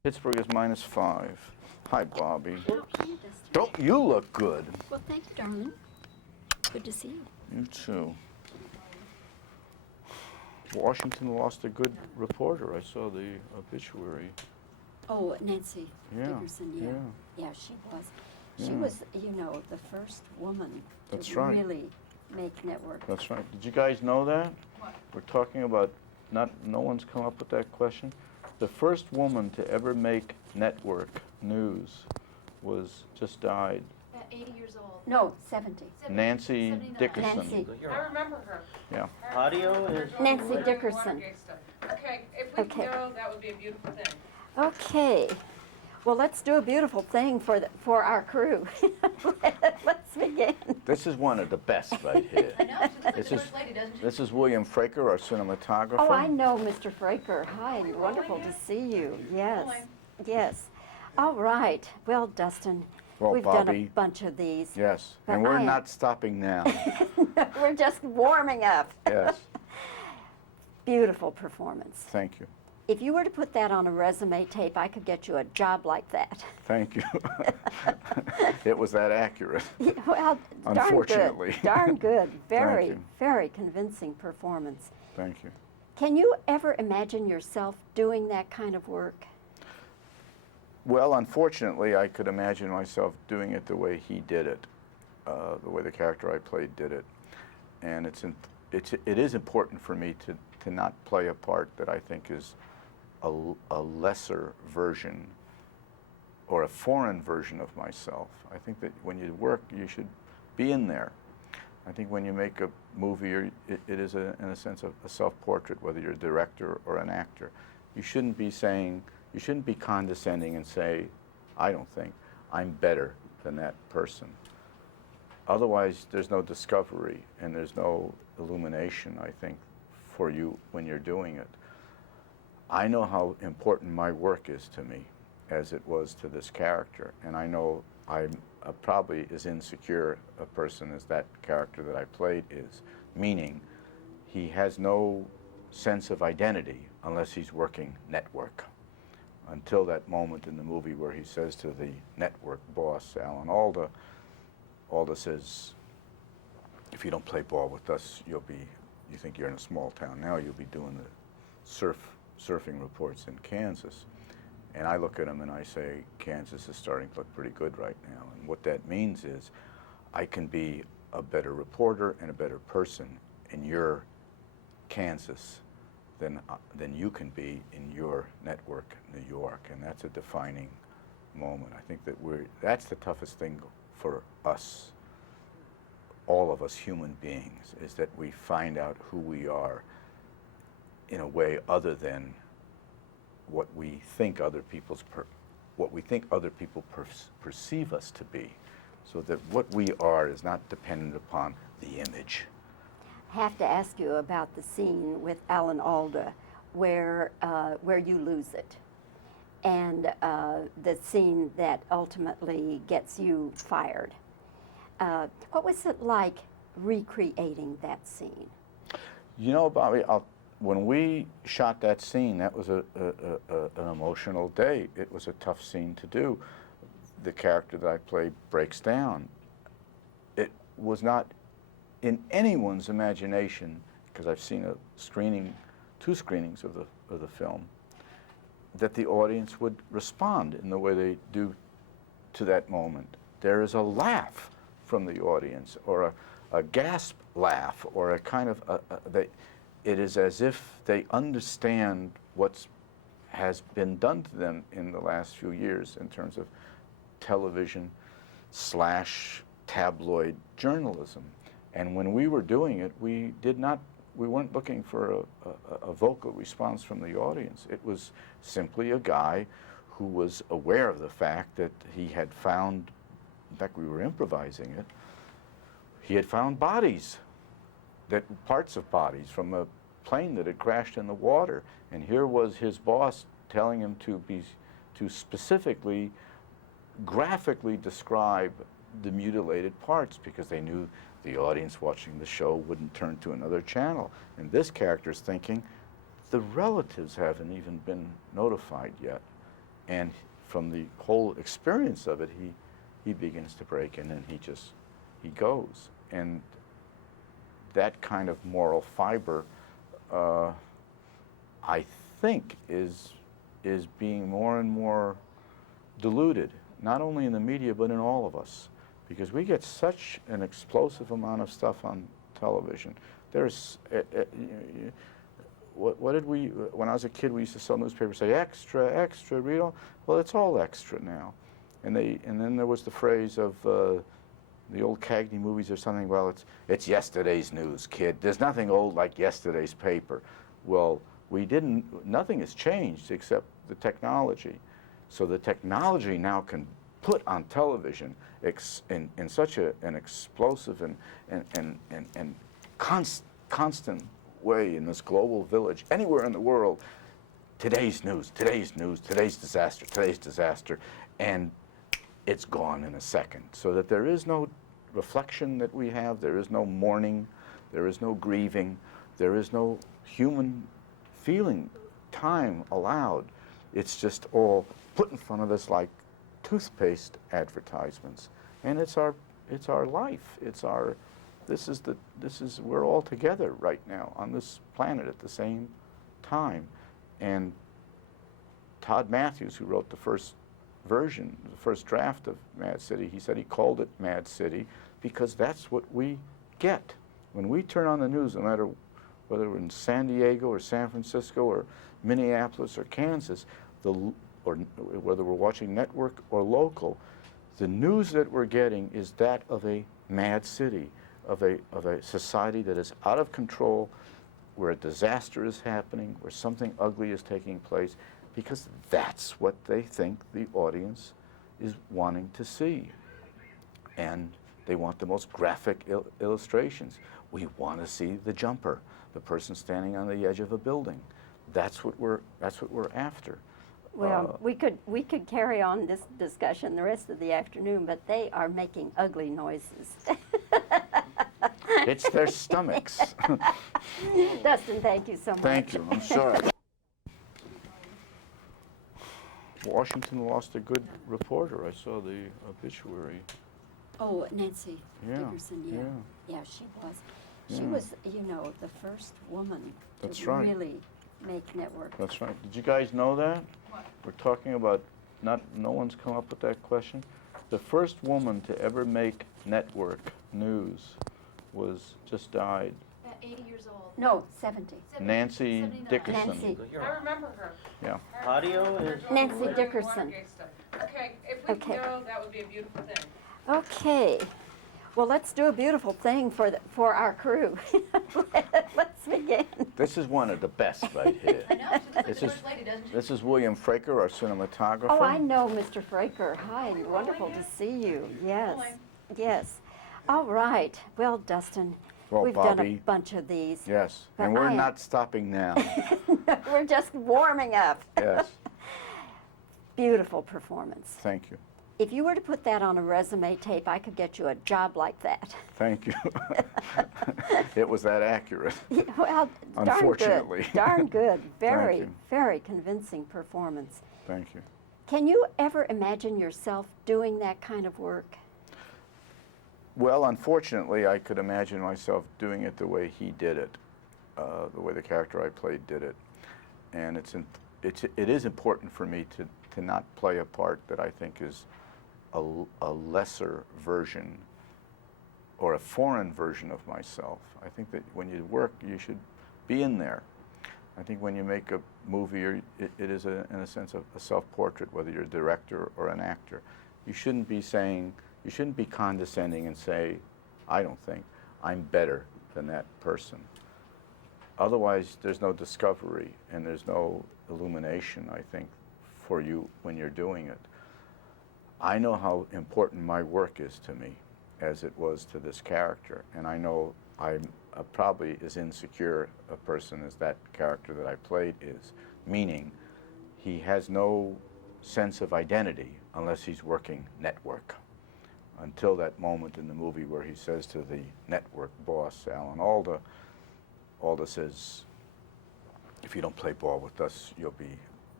Pittsburgh is -5. Hi, Bobbie. How are you, Dustin? Don't you look good? Well, thank you, darling. Good to see you. You too. Washington lost a good reporter. I saw the obituary. Oh, Nancy Yeah, Dickerson, yeah. yeah. Yeah, she was. She Yeah. was, you know, the first woman That's to right. really make network. That's right. Did you guys know that? What? We're talking about, no one's come up with that question. The first woman to ever make network news just died. At 80 years old. No, 70. Nancy 79. Dickerson. Nancy. I remember her. Yeah. Audio is... Nancy Dickerson. Okay, if we Okay. can go, that would be a beautiful thing. Okay. Well, let's do a beautiful thing for our crew. Let's begin. This is one of the best right here. I know, she looks like This the is- first lady, doesn't she? This is William Fraker, our cinematographer. Oh, I know Mr. Fraker. Hi, Are we wonderful rolling to yet? see you. Yes, Rolling. yes. All right. Well, Dustin, Well, we've done a Bobbie. bunch of these. Yes, But and we're I am- not stopping now. We're just warming up. Yes, Beautiful performance. thank you. If you were to put that on a resume tape, I could get you a job like that. Thank you. It was that accurate. Yeah, well, darn Unfortunately. good. Darn good. Very, you. very convincing performance. Thank you. Can you ever imagine yourself doing that kind of work? Well, unfortunately, I could imagine myself doing it the way he did it, the way the character I played did it. And it is important for me to not play a part that I think is a lesser version or a foreign version of myself. I think that when you work, you should be in there. I think when you make a movie, it is, in a sense, a self-portrait, whether you're a director or an actor. You shouldn't be condescending and say, I don't think, I'm better than that person. Otherwise, there's no discovery and there's no illumination, I think, for you when you're doing it. I know how important my work is to me, as it was to this character, and I know I'm probably as insecure a person as that character that I played is, meaning he has no sense of identity unless he's working network. Until that moment in the movie where he says to the network boss, Alan Alda says, if you don't play ball with us, you think you're in a small town now, you'll be doing the surfing reports in Kansas. And I look at him and I say, Kansas is starting to look pretty good right now. And what that means is I can be a better reporter and a better person in your Kansas than you can be in your network, New York. And that's a defining moment. I think that that's the toughest thing for us, all of us human beings, is that we find out who we are in a way other than what we think other people perceive us to be, so that what we are is not dependent upon the image. I have to ask you about the scene with Alan Alda where you lose it, and the scene that ultimately gets you fired. What was it like recreating that scene? You know, Bobbie, when we shot that scene, that was an emotional day. It was a tough scene to do. The character that I played breaks down. It was not in anyone's imagination, because I've seen two screenings of the film, that the audience would respond in the way they do to that moment. There is a laugh from the audience, or a gasp laugh, or a kind of it is as if they understand what has been done to them in the last few years in terms of television / tabloid journalism. And when we were doing it, we weren't looking for a vocal response from the audience. It was simply a guy who was aware of the fact that he had found, in fact, we were improvising it, he had found bodies, parts of bodies from a plane that had crashed in the water. And here was his boss telling him to specifically, graphically describe the mutilated parts, because they knew the audience watching the show wouldn't turn to another channel. And this character's thinking, the relatives haven't even been notified yet. And from the whole experience of it, he begins to break, and then he goes. And that kind of moral fiber, I think, is being more and more diluted, not only in the media, but in all of us, because we get such an explosive amount of stuff on television. There's, what did we, when I was a kid, we used to sell newspapers, say, extra, extra, read all. Well, it's all extra now. And then there was the phrase of the old Cagney movies or something, well, it's yesterday's news, kid. There's nothing old like yesterday's paper. Well, nothing has changed except the technology. So the technology now can put on television in such an explosive and constant way in this global village, anywhere in the world, today's news, today's disaster, and it's gone in a second. So that there is no reflection that we have, there is no mourning, there is no grieving, there is no human feeling time allowed. It's just all put in front of us like toothpaste advertisements. And it's our life. We're all together right now on this planet at the same time. And Todd Matthews, who wrote the first version, the first draft of Mad City, he said he called it Mad City because that's what we get. When we turn on the news, no matter whether we're in San Diego or San Francisco or Minneapolis or Kansas, or whether we're watching network or local, the news that we're getting is that of a mad city, of a society that is out of control, where a disaster is happening, where something ugly is taking place, because that's what they think the audience is wanting to see. And they want the most graphic illustrations. We want to see the jumper, the person standing on the edge of a building. That's what we're after. Well, we could carry on this discussion the rest of the afternoon, but they are making ugly noises. It's their stomachs. Dustin, thank you so much. Thank you. I'm sorry. Washington lost a good reporter. I saw the obituary. Oh, Nancy Yeah, Dickerson, yeah. yeah. Yeah, she was. She Yeah. was, the first woman That's to right. really make network. That's right. Did you guys know that? What? We're talking about, no one's come up with that question. The first woman to ever make network news just died. At 80 years old. No, 70. Nancy 79. Dickerson. Nancy. I remember her. Yeah. Audio is- Nancy Dickerson. Okay, if we Okay. could go, that would be a beautiful thing. Okay. Well, let's do a beautiful thing for our crew. Let's begin. This is one of the best right here. I know, she looks like This the is- first lady, doesn't she? This is William Fraker, our cinematographer. Oh, I know, Mr. Fraker. Hi, we wonderful rolling to yet? see you. Yes, Rolling. yes. All right. Well, Dustin, Well, we've done a Bobbie. bunch of these. Yes, But and we're I am- not stopping now. We're just warming up. Yes, Beautiful performance. thank you. If you were to put that on a resume tape, I could get you a job like that. Thank you. It was that accurate. Yeah, well, Unfortunately. Darn good. Very, you. very convincing performance. Thank you. Can you ever imagine yourself doing that kind of work? Well, unfortunately, I could imagine myself doing it the way he did it, the way the character I played did it. And it is important for me to not play a part that I think is a lesser version or a foreign version of myself. I think that when you work, you should be in there. I think when you make a movie, it is, in a sense, a self-portrait, whether you're a director or an actor. You shouldn't be condescending and say, I don't think, I'm better than that person. Otherwise, there's no discovery and there's no illumination, I think, for you when you're doing it. I know how important my work is to me, as it was to this character, and I know I'm probably as insecure a person as that character that I played is, meaning he has no sense of identity unless he's working network. Until that moment in the movie where he says to the network boss, Alan Alda says, if you don't play ball with us, you'll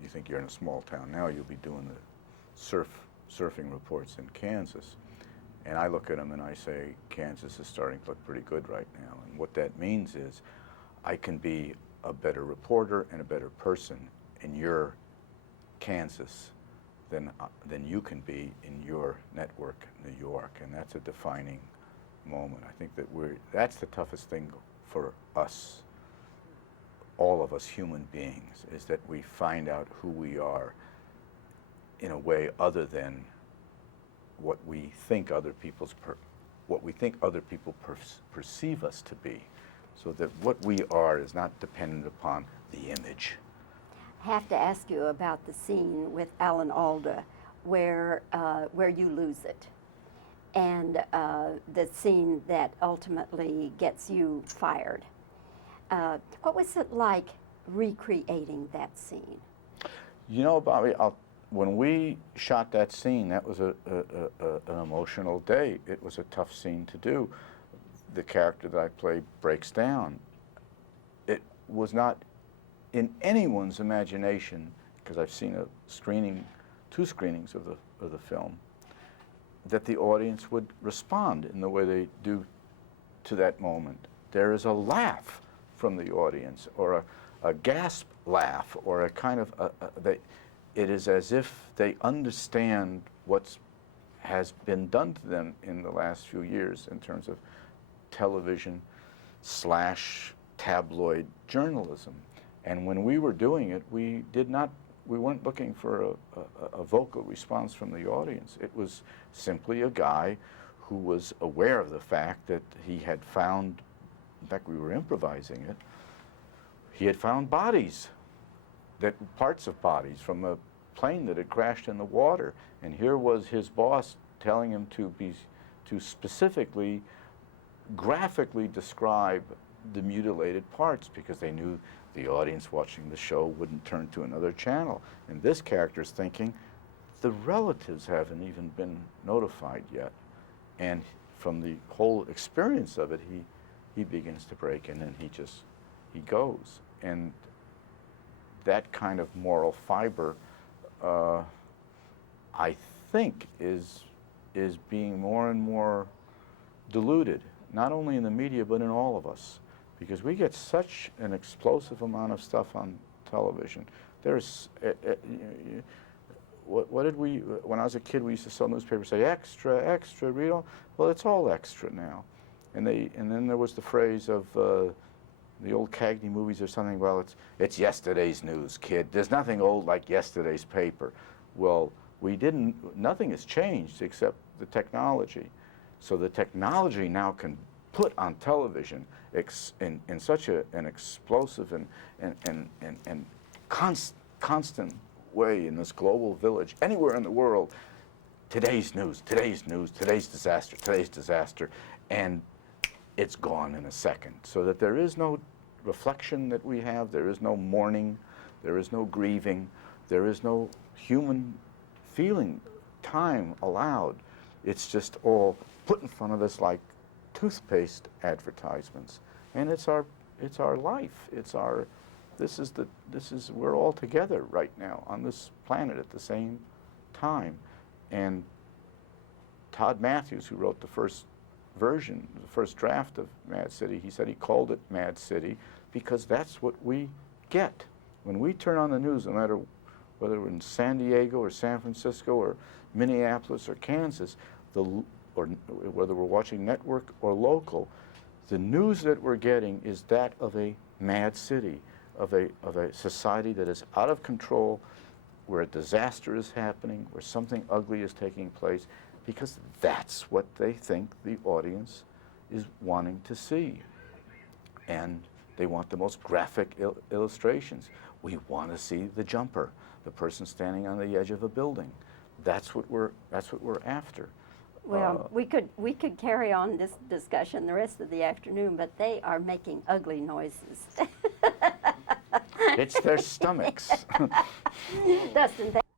you think you're in a small town now, you'll be doing the surfing reports in Kansas. And I look at them and I say, Kansas is starting to look pretty good right now. And what that means is I can be a better reporter and a better person in your Kansas than you can be in your network, New York. And that's a defining moment. I think that that's the toughest thing for us, all of us human beings, is that we find out who we are in a way other than what we think other people perceive us to be, so that what we are is not dependent upon the image. I have to ask you about the scene with Alan Alda where you lose it, and the scene that ultimately gets you fired. What was it like recreating that scene? You know, Bobbie, when we shot that scene, that was an emotional day. It was a tough scene to do. The character that I played breaks down. It was not in anyone's imagination, because I've seen two screenings of the film, that the audience would respond in the way they do to that moment. There is a laugh from the audience, or a gasp laugh, or a kind of it is as if they understand what has been done to them in the last few years in terms of television / tabloid journalism. And when we were doing it, we weren't looking for a vocal response from the audience. It was simply a guy who was aware of the fact that he had found, in fact, we were improvising it, he had found bodies, parts of bodies from a plane that had crashed in the water. And here was his boss telling him to specifically, graphically describe the mutilated parts, because they knew the audience watching the show wouldn't turn to another channel. And this character's thinking, the relatives haven't even been notified yet. And from the whole experience of it, he begins to break, and then he goes. And that kind of moral fiber, I think, is being more and more diluted, not only in the media, but in all of us, because we get such an explosive amount of stuff on television. There's, what did we, when I was a kid, we used to sell newspapers, say, extra, extra, read all. Well, it's all extra now. And then there was the phrase of the old Cagney movies or something, well, it's yesterday's news, kid. There's nothing old like yesterday's paper. Well, nothing has changed except the technology. So the technology now can put on television in such an explosive and constant way in this global village, anywhere in the world, today's news, today's disaster, and it's gone in a second. So that there is no reflection that we have, there is no mourning, there is no grieving, there is no human feeling time allowed. It's just all put in front of us like toothpaste advertisements. And it's our life. We're all together right now on this planet at the same time. And Todd Matthews, who wrote the first version, the first draft of Mad City, he said he called it Mad City because that's what we get. When we turn on the news, no matter whether we're in San Diego or San Francisco or Minneapolis or Kansas, or whether we're watching network or local, the news that we're getting is that of a mad city, of a society that is out of control, where a disaster is happening, where something ugly is taking place, because that's what they think the audience is wanting to see. And they want the most graphic illustrations. We want to see the jumper, the person standing on the edge of a building. That's what we're after. Well, we could carry on this discussion the rest of the afternoon, but they are making ugly noises. It's their stomachs. Dustin,